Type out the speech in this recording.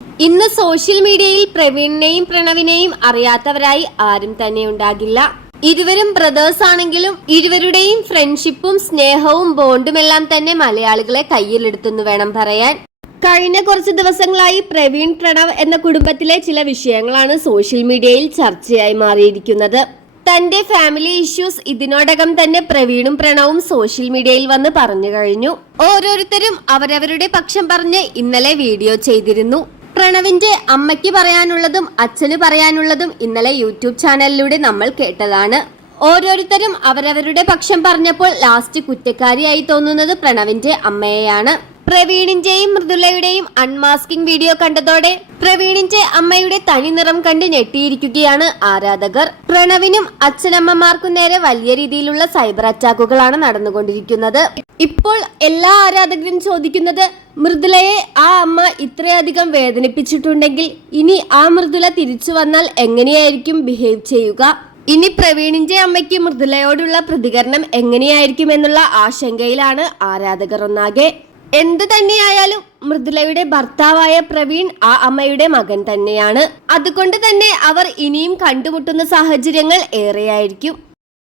ഇന്ന് സോഷ്യൽ മീഡിയയിൽ പ്രവീണിനെയും പ്രണവിനെയും അറിയാത്തവരായി ആരും തന്നെ ഉണ്ടാകില്ല. ഇരുവരും ബ്രദേഴ്സ് ആണെങ്കിലും ഇരുവരുടെയും ഫ്രണ്ട്ഷിപ്പും സ്നേഹവും ബോണ്ടുമെല്ലാം തന്നെ മലയാളികളെ കയ്യിലെടുത്തെന്ന് വേണം പറയാൻ. കഴിഞ്ഞ കുറച്ച് ദിവസങ്ങളായി പ്രവീൺ പ്രണവ് എന്ന കുടുംബത്തിലെ ചില വിഷയങ്ങളാണ് സോഷ്യൽ മീഡിയയിൽ ചർച്ചയായി മാറിയിരിക്കുന്നത്. തന്റെ ഫാമിലി ഇഷ്യൂസ് ഇതിനോടകം തന്നെ പ്രവീണും പ്രണവും സോഷ്യൽ മീഡിയയിൽ വന്ന് പറഞ്ഞു കഴിഞ്ഞു. ഓരോരുത്തരും അവരവരുടെ പക്ഷം പറഞ്ഞ് ഇന്നലെ വീഡിയോ ചെയ്തിരുന്നു. പ്രണവിന്റെ അമ്മയ്ക്ക് പറയാനുള്ളതും അച്ഛന് പറയാനുള്ളതും ഇന്നലെ യൂട്യൂബ് ചാനലിലൂടെ നമ്മൾ കേട്ടതാണ്. ഓരോരുത്തരും അവരവരുടെ പക്ഷം പറഞ്ഞപ്പോൾ ലാസ്റ്റ് കുറ്റക്കാരിയായി തോന്നുന്നത് പ്രണവിന്റെ അമ്മയെയാണ്. പ്രവീണിന്റെയും മൃദുലയുടെയും അൺമാസ്കിംഗ് വീഡിയോ കണ്ടതോടെ പ്രവീണിന്റെ അമ്മയുടെ തനി നിറം കണ്ട് ഞെട്ടിയിരിക്കുകയാണ് ആരാധകർ. പ്രണവിനും അച്ഛനമ്മമാർക്കും നേരെ വലിയ രീതിയിലുള്ള സൈബർ അറ്റാക്കുകളാണ് നടന്നുകൊണ്ടിരിക്കുന്നത്. ഇപ്പോൾ എല്ലാ ആരാധകരും ചോദിക്കുന്നത്, മൃദുലയെ ആ അമ്മ ഇത്രയധികം വേദനിപ്പിച്ചിട്ടുണ്ടെങ്കിൽ ഇനി ആ മൃദുല തിരിച്ചു വന്നാൽ എങ്ങനെയായിരിക്കും ബിഹേവ് ചെയ്യുക? ഇനി പ്രവീണിന്റെ അമ്മയ്ക്ക് മൃദുലയോടുള്ള പ്രതികരണം എങ്ങനെയായിരിക്കും എന്നുള്ള ആശങ്കയിലാണ് ആരാധകർ ഒന്നാകെ. എന്തു തന്നെയായാലും മൃദുലയുടെ ഭർത്താവായ പ്രവീൺ ആ അമ്മയുടെ മകൻ തന്നെയാണ്. അതുകൊണ്ട് തന്നെ അവർ ഇനിയും കണ്ടുമുട്ടുന്ന സാഹചര്യങ്ങൾ ഏറെയായിരിക്കും.